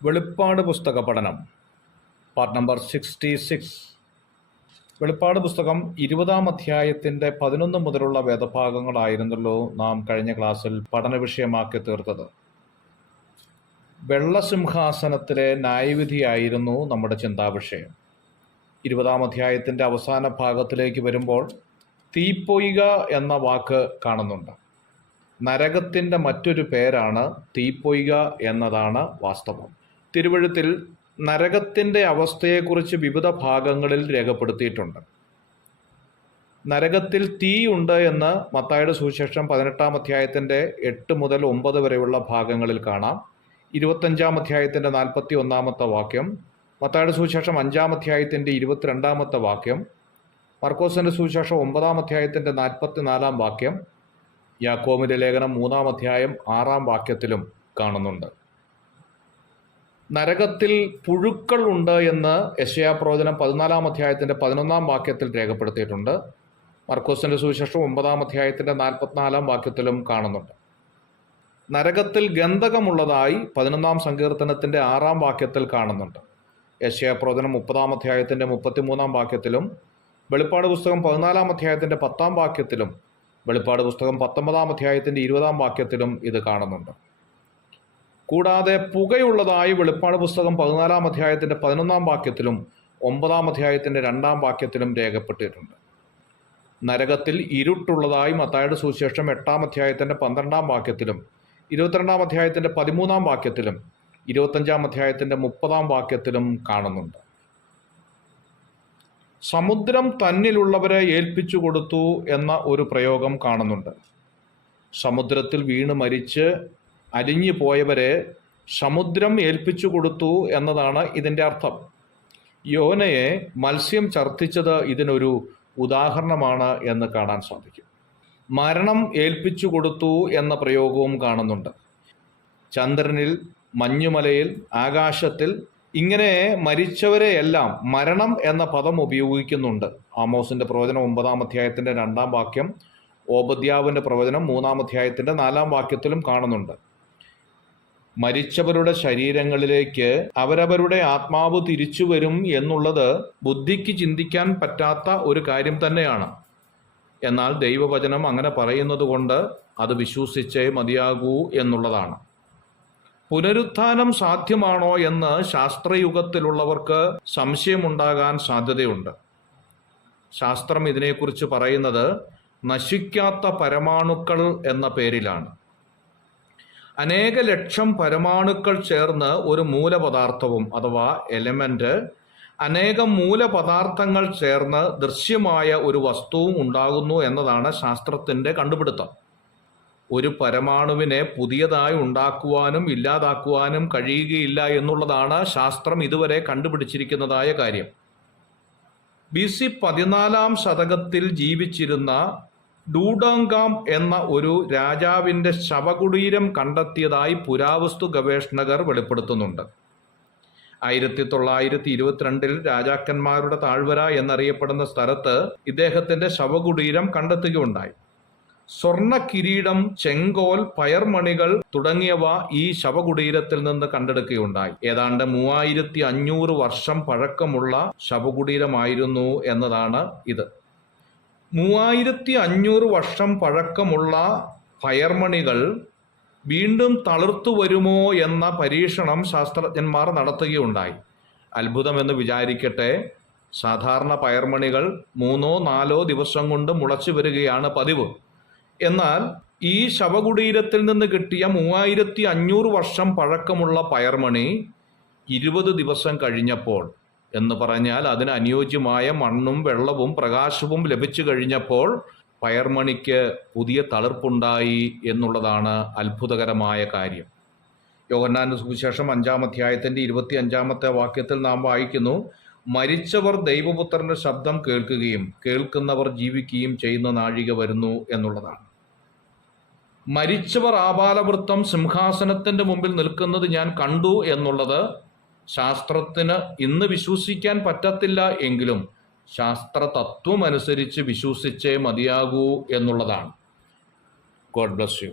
വെളിപ്പാട് പുസ്തക പഠനം പാർട്ട് നമ്പർ 66. വെളിപ്പാട് പുസ്തകം 20-ാം അധ്യായത്തിൻ്റെ 11 മുതലുള്ള വേദഭാഗങ്ങളായിരുന്നല്ലോ നാം കഴിഞ്ഞ ക്ലാസ്സിൽ പഠന വിഷയമാക്കി തീർത്തത്. വെള്ളസിംഹാസനത്തിലെ ന്യായവിധിയായിരുന്നു നമ്മുടെ ചിന്താവിഷയം. 20-ാം അധ്യായത്തിൻ്റെ അവസാന ഭാഗത്തിലേക്ക് വരുമ്പോൾ തീപ്പൊയ്ക എന്ന വാക്ക് കാണുന്നുണ്ട്. നരകത്തിൻ്റെ മറ്റൊരു പേരാണ് തീപ്പൊയ്ക എന്നതാണ് വാസ്തവം. തിരുവെഴുത്തിൽ നരകത്തിൻ്റെ അവസ്ഥയെക്കുറിച്ച് വിവിധ ഭാഗങ്ങളിൽ രേഖപ്പെടുത്തിയിട്ടുണ്ട്. നരകത്തിൽ തീയുണ്ട് എന്ന് മത്തായിയുടെ സുവിശേഷം 18-ാം അധ്യായത്തിൻ്റെ 8 മുതൽ 9 വരെയുള്ള ഭാഗങ്ങളിൽ കാണാം. 25-ാം അധ്യായത്തിൻ്റെ 41-ാമത്തെ വാക്യം, മത്തായിയുടെ സുവിശേഷം 5-ാം അധ്യായത്തിൻ്റെ 22-ാമത്തെ വാക്യം, മർക്കോസിൻ്റെ സുവിശേഷം 9-ാം അധ്യായത്തിൻ്റെ 44-ാം വാക്യം, യാക്കോബിൻ്റെ ലേഖനം 3-ാം അധ്യായം 6-ാം വാക്യത്തിലും കാണുന്നുണ്ട്. നരകത്തിൽ പുഴുക്കൾ ഉണ്ട് എന്ന് യെശയ്യാപ്രവചനം 14-ാം അധ്യായത്തിൻ്റെ 11-ാം വാക്യത്തിൽ രേഖപ്പെടുത്തിയിട്ടുണ്ട്. മർക്കോസിൻ്റെ സുവിശേഷം 9-ാം അധ്യായത്തിൻ്റെ 44-ാം വാക്യത്തിലും കാണുന്നുണ്ട്. നരകത്തിൽ ഗന്ധകമുള്ളതായി 11-ാം സങ്കീർത്തനത്തിൻ്റെ 6-ാം വാക്യത്തിൽ കാണുന്നുണ്ട്. യെശയ്യാപ്രവചനം 30-ാം അധ്യായത്തിൻ്റെ 33-ാം വാക്യത്തിലും, വെളിപ്പാട് പുസ്തകം 14-ാം അധ്യായത്തിൻ്റെ 10-ാം വാക്യത്തിലും, വെളിപ്പാട് പുസ്തകം 19-ാം അധ്യായത്തിൻ്റെ 20-ാം വാക്യത്തിലും ഇത് കാണുന്നുണ്ട്. കൂടാതെ പുകയുള്ളതായി വെളിപ്പാട് പുസ്തകം 14-ാം അധ്യായത്തിൻ്റെ 11-ാം വാക്യത്തിലും 9-ാം അധ്യായത്തിൻ്റെ 2-ാം വാക്യത്തിലും രേഖപ്പെട്ടിട്ടുണ്ട്. നരകത്തിൽ ഇരുട്ടുള്ളതായി മത്തായിയുടെ സുവിശേഷം 8-ാം അധ്യായത്തിൻ്റെ 12-ാം വാക്യത്തിലും 22-ാം അധ്യായത്തിൻ്റെ 13-ാം വാക്യത്തിലും 25-ാം അധ്യായത്തിൻ്റെ 30-ാം വാക്യത്തിലും കാണുന്നുണ്ട്. സമുദ്രം തന്നിലുള്ളവരെ ഏൽപ്പിച്ചു കൊടുത്തു എന്ന ഒരു പ്രയോഗം കാണുന്നുണ്ട്. സമുദ്രത്തിൽ വീണ് മരിച്ച് അലിഞ്ഞു പോയവരെ സമുദ്രം ഏൽപ്പിച്ചു കൊടുത്തു എന്നതാണ് ഇതിൻ്റെ അർത്ഥം. യോനയെ മത്സ്യം ഛർദ്ദിച്ചത് ഇതിനൊരു ഉദാഹരണമാണ് എന്ന് കാണാൻ സാധിക്കും. മരണം ഏൽപ്പിച്ചു കൊടുത്തു എന്ന പ്രയോഗവും കാണുന്നുണ്ട്. ചന്ദ്രനിൽ, മഞ്ഞുമലയിൽ, ആകാശത്തിൽ ഇങ്ങനെ മരിച്ചവരെയെല്ലാം മരണം എന്ന പദം ഉപയോഗിക്കുന്നുണ്ട്. ആമോസിൻ്റെ പ്രവചനം 9-ാം അധ്യായത്തിൻ്റെ 2-ാം വാക്യം, ഓബദ്യാവിൻ്റെ പ്രവചനം 3-ാം അധ്യായത്തിൻ്റെ 4-ാം വാക്യത്തിലും കാണുന്നുണ്ട്. മരിച്ചവരുടെ ശരീരങ്ങളിലേക്ക് അവരവരുടെ ആത്മാവ് തിരിച്ചു വരും എന്നുള്ളത് ബുദ്ധിക്ക് ചിന്തിക്കാൻ പറ്റാത്ത ഒരു കാര്യം തന്നെയാണ്. എന്നാൽ ദൈവവചനം അങ്ങനെ പറയുന്നത് കൊണ്ട് അത് വിശ്വസിച്ചേ മതിയാകൂ എന്നുള്ളതാണ്. പുനരുത്ഥാനം സാധ്യമാണോ എന്ന് ശാസ്ത്രയുഗത്തിലുള്ളവർക്ക് സംശയമുണ്ടാകാൻ സാധ്യതയുണ്ട്. ശാസ്ത്രം ഇതിനെക്കുറിച്ച് പറയുന്നത് നശിക്കാത്ത പരമാണുക്കൾ എന്ന പേരിലാണ്. അനേക ലക്ഷം പരമാണുക്കൾ ചേർന്ന് ഒരു മൂലപദാർത്ഥവും അഥവാ എലമെന്റ്, അനേകം മൂലപദാർത്ഥങ്ങൾ ചേർന്ന് ദൃശ്യമായ ഒരു വസ്തുവും ഉണ്ടാകുന്നു എന്നതാണ് ശാസ്ത്രത്തിൻ്റെ കണ്ടുപിടുത്തം. ഒരു പരമാണുവിനെ പുതിയതായി ഉണ്ടാക്കുവാനും ഇല്ലാതാക്കുവാനും കഴിയുകയില്ല എന്നുള്ളതാണ് ശാസ്ത്രം ഇതുവരെ കണ്ടുപിടിച്ചിരിക്കുന്നതായ കാര്യം. BC 14-ാം ശതകത്തിൽ ജീവിച്ചിരുന്ന ഡൂഡാങ്കാം എന്ന ഒരു രാജാവിൻ്റെ ശവകുടീരം കണ്ടെത്തിയതായി പുരാവസ്തു ഗവേഷകർ വെളിപ്പെടുത്തുന്നുണ്ട്. 1922 രാജാക്കന്മാരുടെ താഴ്വര എന്നറിയപ്പെടുന്ന സ്ഥലത്ത് ഇദ്ദേഹത്തിൻ്റെ ശവകുടീരം കണ്ടെത്തുകയുണ്ടായി. സ്വർണ്ണ കിരീടം, ചെങ്കോൽ, പയർമണികൾ തുടങ്ങിയവ ഈ ശവകുടീരത്തിൽ നിന്ന് കണ്ടെടുക്കുകയുണ്ടായി. ഏതാണ്ട് 3500 വർഷം പഴക്കമുള്ള ശവകുടീരമായിരുന്നു എന്നതാണ് ഇത്. 3500 വർഷം പഴക്കമുള്ള പയർമണികൾ വീണ്ടും തളിർത്തു വരുമോ എന്ന പരീക്ഷണം ശാസ്ത്രജ്ഞന്മാർ നടത്തുകയുണ്ടായി. അത്ഭുതമെന്ന് വിചാരിക്കട്ടെ, സാധാരണ പയർമണികൾ 3-4 ദിവസം കൊണ്ട് മുളച്ചു വരികയാണ് പതിവ്. എന്നാൽ ഈ ശവകുടീരത്തിൽ നിന്ന് കിട്ടിയ 3500 വർഷം പഴക്കമുള്ള പയർമണി 20 ദിവസം കഴിഞ്ഞപ്പോൾ, എന്ന് പറഞ്ഞാൽ അതിന് അനുയോജ്യമായ മണ്ണും വെള്ളവും പ്രകാശവും ലഭിച്ചു കഴിഞ്ഞപ്പോൾ പയർമണിക്ക് പുതിയ തളിർപ്പുണ്ടായി എന്നുള്ളതാണ് അത്ഭുതകരമായ കാര്യം. യോഹന്നാന്റെ സുവിശേഷം 5-ാം അധ്യായത്തിൻ്റെ 25-ാമത്തെ വാക്യത്തിൽ നാം വായിക്കുന്നു, മരിച്ചവർ ദൈവപുത്രന്റെ ശബ്ദം കേൾക്കുകയും കേൾക്കുന്നവർ ജീവിക്കുകയും ചെയ്യുന്ന നാഴിക വരുന്നു എന്നുള്ളതാണ്. മരിച്ചവർ ആബാലവൃത്തം സിംഹാസനത്തിൻ്റെ മുമ്പിൽ നിൽക്കുന്നത് ഞാൻ കണ്ടു എന്നുള്ളത് ശാസ്ത്രത്തിന് ഇന്ന് വിശ്വസിക്കാൻ പറ്റത്തില്ല എങ്കിലും ശാസ്ത്ര തത്വം അനുസരിച്ച് വിശ്വസിച്ചേ മതിയാകൂ എന്നുള്ളതാണ്. God bless you.